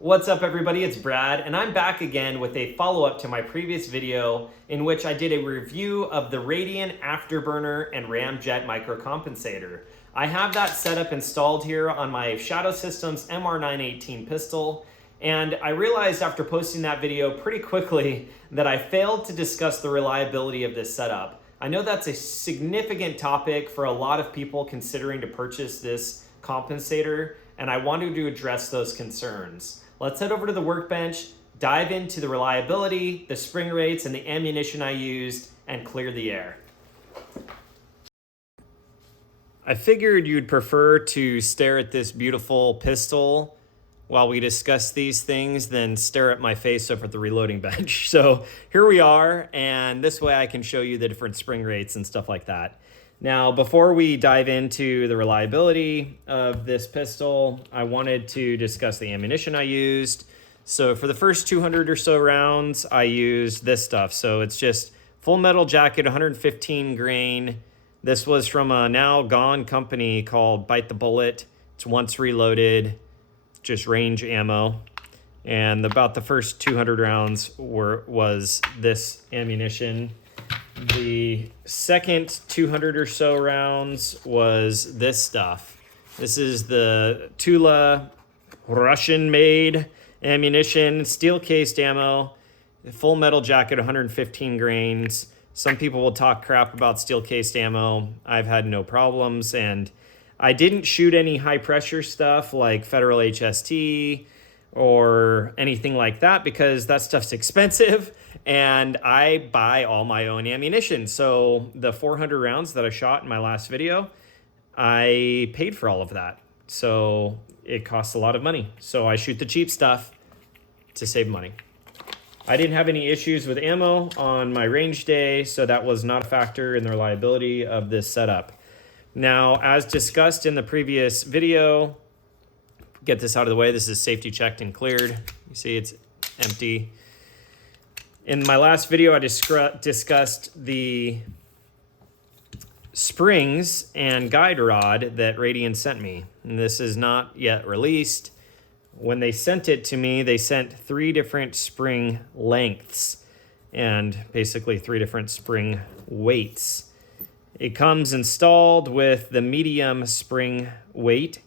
What's up everybody, it's Brad, and I'm back again with a follow-up to my previous video in which I did a review of the Radian Afterburner and Ramjet microcompensator. I have that setup installed here on my Shadow Systems MR918 pistol, and I realized after posting that video pretty quickly that I failed to discuss the reliability of this setup. I know that's a significant topic for a lot of people considering to purchase this compensator, and I wanted to address those concerns. Let's head over to the workbench, dive into the reliability, the spring rates, and the ammunition I used, and clear the air. I figured you'd prefer to stare at this beautiful pistol while we discuss these things than stare at my face over at the reloading bench. So here we are, and this way I can show you the different spring rates and stuff like that. Now, before we dive into the reliability of this pistol, I wanted to discuss the ammunition I used. So for the first 200 or so rounds, I used this stuff. So it's just full metal jacket, 115 grain. This was from a now gone company called Bite the Bullet. It's once reloaded, just range ammo. And about the first 200 rounds was this ammunition. The second 200 or so rounds was this stuff. This is the Tula Russian-made ammunition, steel-cased ammo, full metal jacket, 115 grains. Some people will talk crap about steel-cased ammo. I've had no problems, and I didn't shoot any high-pressure stuff like Federal HST or anything like that because that stuff's expensive and I buy all my own ammunition. So the 400 rounds that I shot in my last video, I paid for all of that. So it costs a lot of money. So I shoot the cheap stuff to save money. I didn't have any issues with ammo on my range day, so that was not a factor in the reliability of this setup. Now, as discussed in the previous video, get this out of the way. This is safety checked and cleared. You see it's empty. In my last video, I discussed the springs and guide rod that Radian sent me. And this is not yet released. When they sent it to me, they sent 3 different spring lengths and basically 3 different spring weights. It comes installed with the medium spring weight,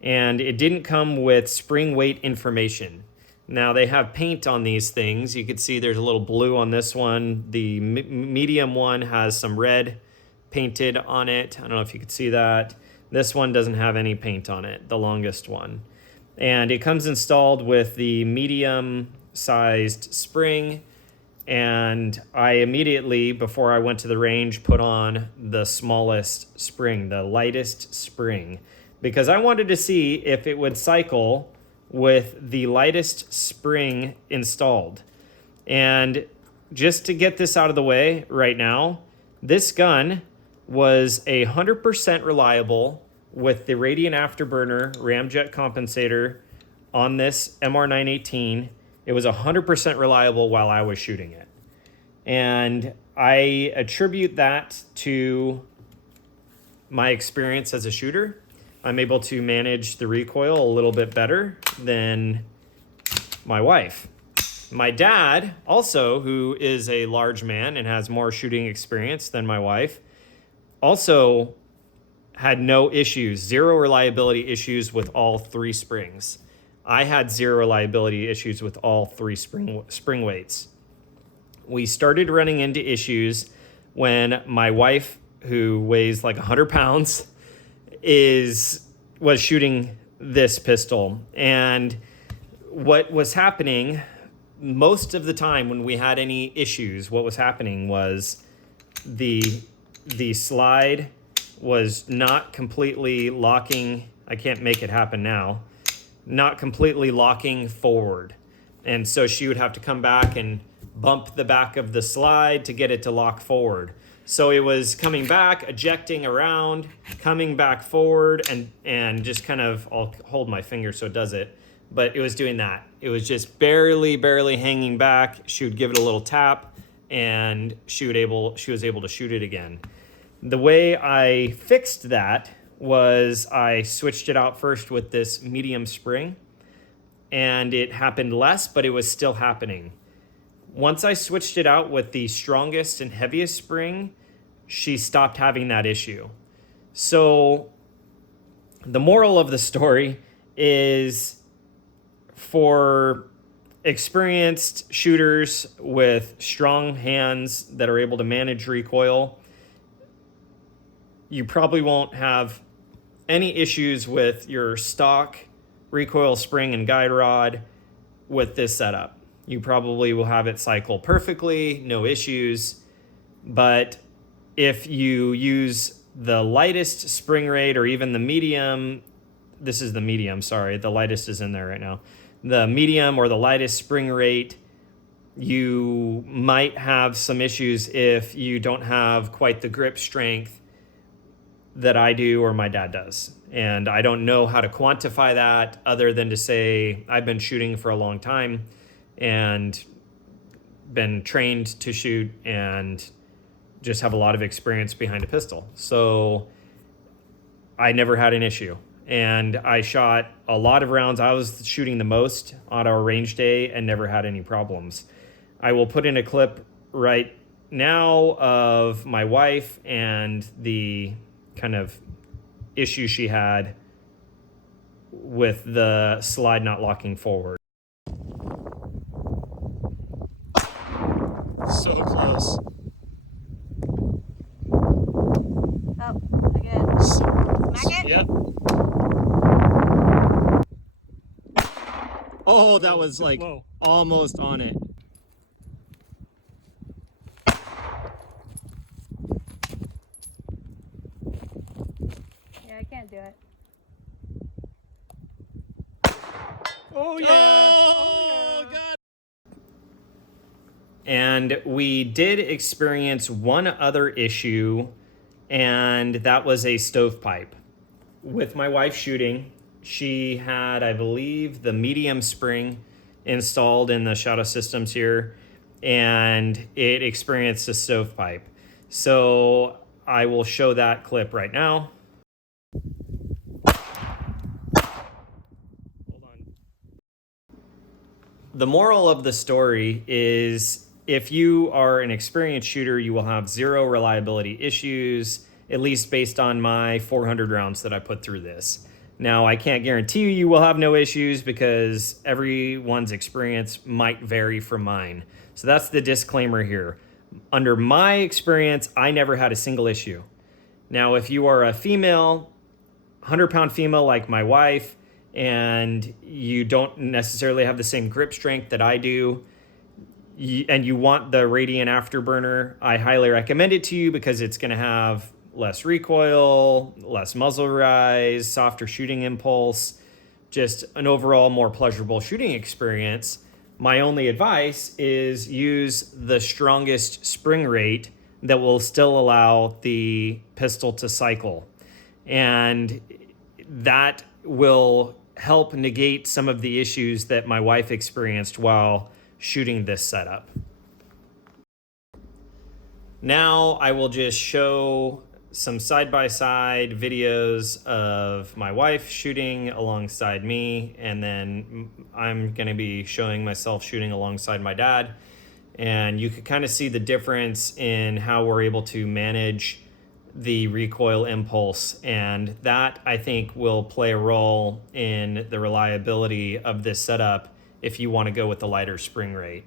and it didn't come with spring weight information. Now they have paint on these things. You can see there's a little blue on this one. The medium one has some red painted on it. I don't know if you could see that. This one doesn't have any paint on it, the longest one. And it comes installed with the medium sized spring. And I immediately, before I went to the range, put on the smallest spring, the lightest spring, because I wanted to see if it would cycle with the lightest spring installed. And just to get this out of the way right now, this gun was 100% reliable with the Radian Afterburner Ramjet compensator on this MR918. It was 100% reliable while I was shooting it. And I attribute that to my experience as a shooter. I'm able to manage the recoil a little bit better than my wife. My dad, also, who is a large man and has more shooting experience than my wife, also had no issues, 0 reliability issues with all 3 springs. I had 0 reliability issues with all 3 spring weights. We started running into issues when my wife, who weighs like 100 pounds, was shooting this pistol. And what was happening most of the time when we had any issues, what was happening was the slide was not completely locking. I can't make it happen now. Not completely locking forward. And so she would have to come back and bump the back of the slide to get it to lock forward. So it was coming back, ejecting around, coming back forward, and just kind of, I'll hold my finger so it does it, but it was doing that. It was just barely hanging back. She would give it a little tap, and she was able to shoot it again. The way I fixed that was I switched it out first with this medium spring. and it happened less, but it was still happening. Once I switched it out with the strongest and heaviest spring, she stopped having that issue. So the moral of the story is, for experienced shooters with strong hands that are able to manage recoil, you probably won't have any issues with your stock recoil spring and guide rod with this setup. You probably will have it cycle perfectly, no issues. But if you use the lightest spring rate, or even the medium, this is the medium, sorry, the lightest is in there right now, the medium or the lightest spring rate, you might have some issues if you don't have quite the grip strength that I do or my dad does. And I don't know how to quantify that other than to say I've been shooting for a long time and been trained to shoot and just have a lot of experience behind a pistol. So I never had an issue. And I shot a lot of rounds. I was shooting the most on our range day and never had any problems. I will put in a clip right now of my wife and the kind of issue she had with the slide not locking forward. So close. Oh, again. Smack it? Yep. Oh, that was like almost on it. Yeah, I can't do it. Oh yeah. Oh, God. And we did experience one other issue, and that was a stovepipe. With my wife shooting, she had, I believe, the medium spring installed in the shadow systems here, and it experienced a stovepipe. So I will show that clip right now. Hold on. The moral of the story is, if you are an experienced shooter, you will have zero reliability issues, at least based on my 400 rounds that I put through this. Now, I can't guarantee you will have no issues because everyone's experience might vary from mine. So that's the disclaimer here. Under my experience, I never had a single issue. Now, if you are a female, 100-pound female like my wife, and you don't necessarily have the same grip strength that I do, and you want the Radian Afterburner, I highly recommend it to you because it's going to have less recoil, less muzzle rise, softer shooting impulse, just an overall more pleasurable shooting experience. My only advice is use the strongest spring rate that will still allow the pistol to cycle. And that will help negate some of the issues that my wife experienced while shooting this setup. Now I will just show some side-by-side videos of my wife shooting alongside me, and then I'm going to be showing myself shooting alongside my dad. And you can kind of see the difference in how we're able to manage the recoil impulse, and that, I think, will play a role in the reliability of this setup if you want to go with the lighter spring rate.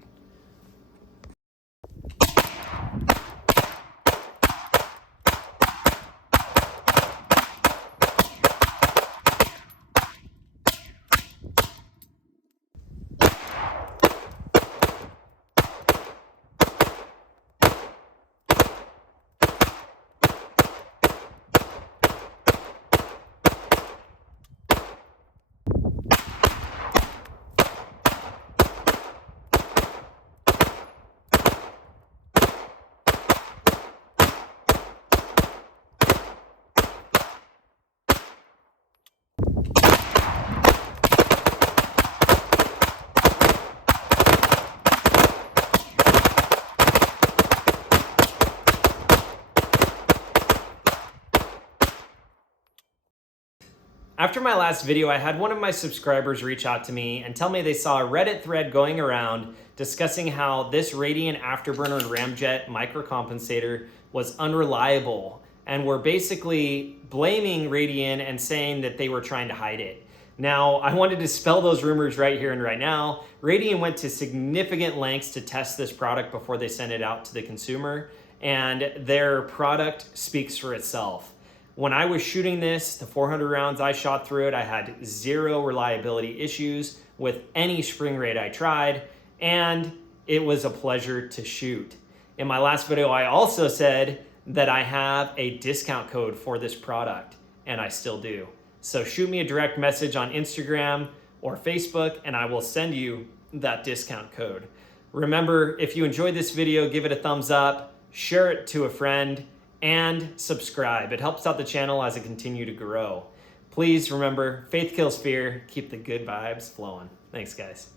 After my last video, I had one of my subscribers reach out to me and tell me they saw a Reddit thread going around discussing how this Radian Afterburner Ramjet microcompensator was unreliable and were basically blaming Radian and saying that they were trying to hide it. Now, I wanted to dispel those rumors right here and right now. Radian went to significant lengths to test this product before they sent it out to the consumer, and their product speaks for itself. When I was shooting this, the 400 rounds I shot through it, I had zero reliability issues with any spring rate I tried, and it was a pleasure to shoot. In my last video, I also said that I have a discount code for this product, and I still do. So shoot me a direct message on Instagram or Facebook, and I will send you that discount code. Remember, if you enjoyed this video, give it a thumbs up, share it to a friend, and subscribe. It helps out the channel as it continues to grow. Please remember, faith kills fear. Keep the good vibes flowing. Thanks, guys.